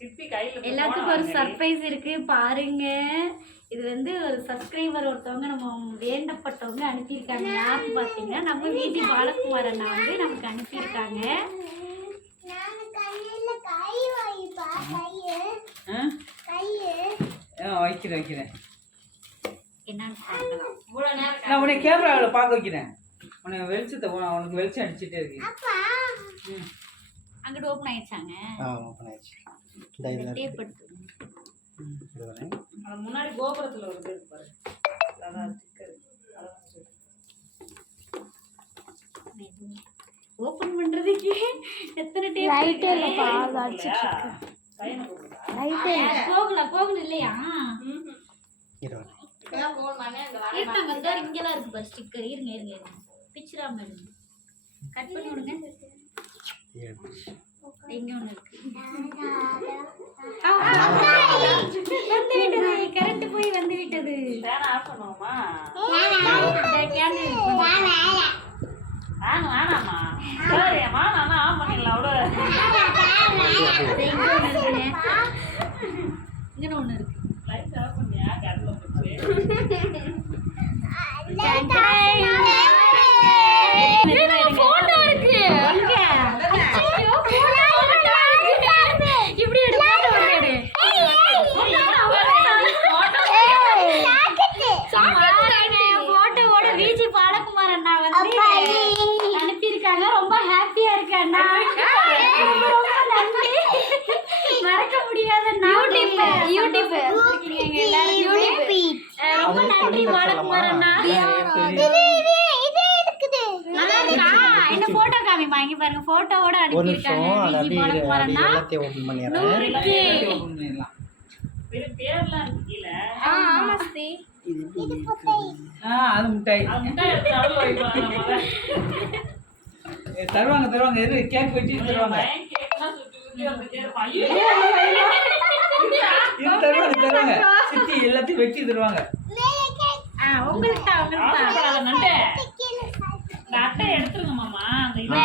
எல்லாத்துக்கும் ஒரு சர்ப்ரைஸ் இருக்கு பாருங்க. இது வந்து ஒரு சப்ஸ்கிரைபர் ஒருத்தவங்க நம்ம வேண்டப்பட்டவங்க அனுப்பியிருக்காங்க. யாருன்னு பார்த்தீங்கன்னா நம்ம விஜி பாலகுமார் அண்ணா வந்து நமக்கு அனுப்பியிருக்காங்க. வைக்கிறேன் என்னன்னு பார்க்கலாம். நான் உன்னை கேமராவில் பார்க்க வைக்கிறேன். உனக்கு வெளிச்சத்தை உனக்கு வெளிச்சம் அடிச்சுட்டே இருக்கு. அங்கிட்டு ஓப்பன் ஆயிடுச்சாங்க. ஓப்பன் ஆயிடுச்சு. இந்த இதுல டேப் எடுத்து முன்னாடி கோபுரத்துல ஒரு இது இருக்கு பாரு. அதான் ஸ்டிக்கர். ஓபன் பண்றதுக்கு எத்தனை டேப் லைட் இல்லப்பா அடிச்சிட்டு லைட் போகல இல்லையா? இருங்க. இருங்க இந்த இங்கலாம் இருக்கு பாரு ஸ்டிக்கர். இருங்க பிச்சராம கட் பண்ணி விடுங்க. இங்க ஒண்ணு இருக்கு. வந்து விட்டது. கரண்ட் போய் வந்து விட்டது. ஃபேன் ஆஃப் பண்ணுவோமா? வேணாமா? சரி நான் ஆஃப் பண்ணிடலாம். அவ்வளோ இங்க ஒண்ணு இருக்கு. லைட் ஆஃப் பண்ணியா? கரண்ட்ல போச்சு. போட்டோ இருக்கு. இப்படி எடு போட்டோவோட விஜி பாலகுமார் அண்ணா வந்து அனுப்பியிருக்காங்க. ரொம்ப ஹாப்பியா இருக்கு அண்ணா. ரொம்ப நன்றி. மறக்க முடியாத யூடியூப் ரொம்ப நன்றி பாலகுமார் அண்ணா. இந்த போட்டோ காமிமா இங்க பாருங்க. போட்டோவோட அனுப்பியிருக்காங்க விஜி பாலகுமார் அண்ணா. எல்லாத்தையும் ஓபன் பண்ணிடுறேன். பேர்லாம் கீழ. ஆமா ஸ்ரீ அது முட்டாய் எடுத்து நடுவுல வைப்பாங்க. தருவாங்க எது கேக் வெட்டி தருவாங்க. கேக்லாம் சுத்தி வந்துட்டே இருப்பான். இது தருவாங்க சித்தி எல்லாத்தையும் வெட்டி தருவாங்க. உங்களுக்கு தான் நண்டே இந்த அட்டை எடுத்துருங்க மாமா.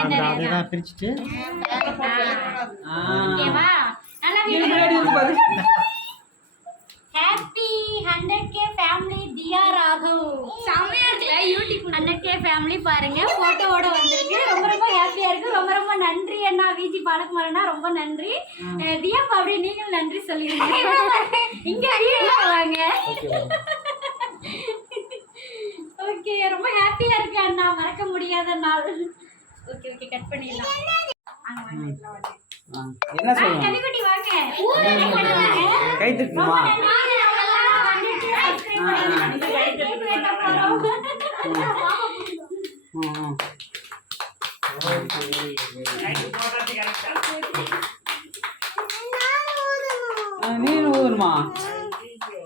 அந்த அதெல்லாம் பிரிச்சுட்டு ஓகேவா? நல்லா முன்னாடி வந்து பாரு. ஹாப்பி 100k ஃபேமிலி தியா ராகவ். செமையா இருக்குல யூடியூப் 100k ஃபேமிலி பாருங்க. போட்டோவோட வந்திருக்கு. ரொம்ப ஹாப்பியா இருக்கு. ரொம்ப நன்றி அண்ணா விஜி பாலகுமார் அண்ணா. ரொம்ப நன்றி. தியா பாபி நீங்களும் நன்றி சொல்லிடுங்க. இங்க வீடியோ வாங்க. ஓகே ரொம்ப ஹாப்பியா இருக்கு அண்ணா. மறக்க முடியாத நாள். ஓகே கட் பண்ணிடலாம். என்ன சொல்லுங்க? கவிக்குட்டி வாங்க. கை தட்டுமா? நீனு ஊதுமா?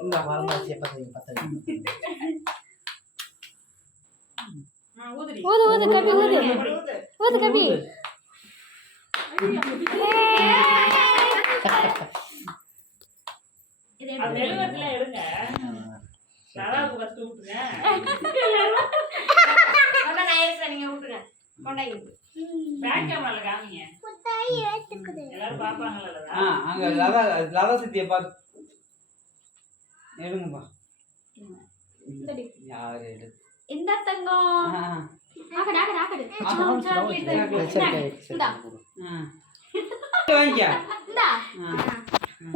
இந்த மரமாச்சி பத்தடி ஊது கபி ஊது கபி மெழுகுவர்த்தில எடுங்க. லதாவுக்கு ஃபர்ஸ்ட் ஊட்டுங்க. நீங்க ஊட்டுங்க. கொண்டாய் பேக் கேமரால காமிங்க. எல்லாரும் பாப்பாங்கல லதா. அங்க லதா சித்தியை பாத்து எடுங்கப்பா. யார் எடு? இந்த தங்கம் ஆகடா சாக்லேட் இந்தா வாங்கிக்க. இந்தா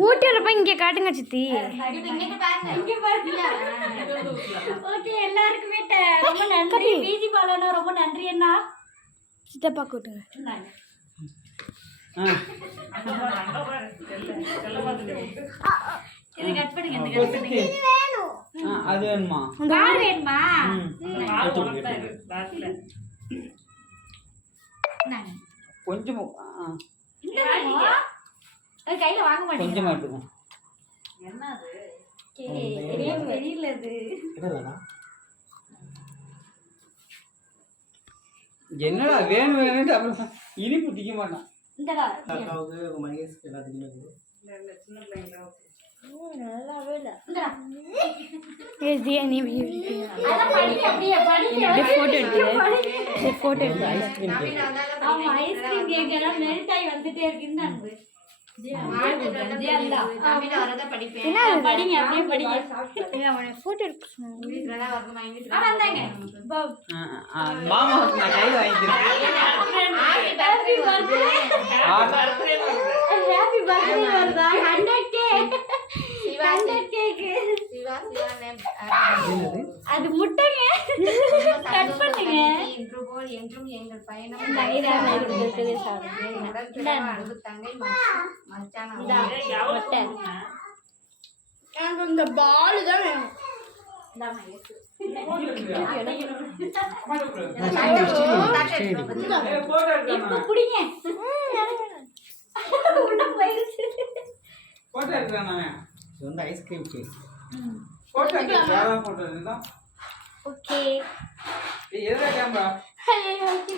ஊட்டிறப்ப இங்க காட்டுங்க சித்தி. இங்க பாருங்க. ஓகே எல்லாருக்குமே ரொம்ப நன்றி விஜி பாலனா. ரொம்ப நன்றி அண்ணா. சித்தப்பா கூட்டுங்க. இந்தாங்க. இது கட் பண்ணுங்க. இந்த கட் பண்ணுங்க. அது வேணுமா? பால் வேணுமா? கொஞ்சம் அது கையில வாங்க மாட்டேங்க. கொஞ்சமா எடுத்துக்கோ. என்னது? தெரியல இது. என்னடா வேணும்னு அப்புறம் இனிப்பு திக்க மாட்டான். இந்தடா அக்காவுக்கு மகேஷ்க்கு எல்லாத்துக்குமே சின்ன பிள்ளைங்களா நல்லாவே இல்ல. இந்தடா ஏய் தியா நீ அத படி அப்படியே போட்டோ எடுத்து ஐஸ்கிரீம் ஆமா ஐஸ்கிரீம் கேக்கறா மெல்ட் ஆயி வந்துட்டே இருக்கு. இந்த அன்பு தமிழ் வரத படிப்பேன். படிங்க அப்படியே படிங்க. ஃபோட்டோ எடுக்க சொன்னாங்க. வந்தாங்க. மாமாவுக்கு நான் கையில் வாங்கிக்கிறேன். ஹாப்பி பர்த்டே வருதா 100K 100K அது முட்டைங்க கட் பண்ணுங்க. என்றும் எங்கள் பயணம் இந்த இதான் இருக்குது சார். அன்பு தங்கை மச்சான் முட்டை. எனக்கு இந்த பால் தான் வேணும். இப்ப புடிங்க. உள்ள போயிருச்சு. போட்டோ எடுக்கிறேன் நான். இது வந்து ஐஸ்கிரீம் கேக். போட்டோ எடுக்கிறேன். போட்டோ இதுதான். ஓகே. எதுல கேமரா? ஐயோ, ஓகே.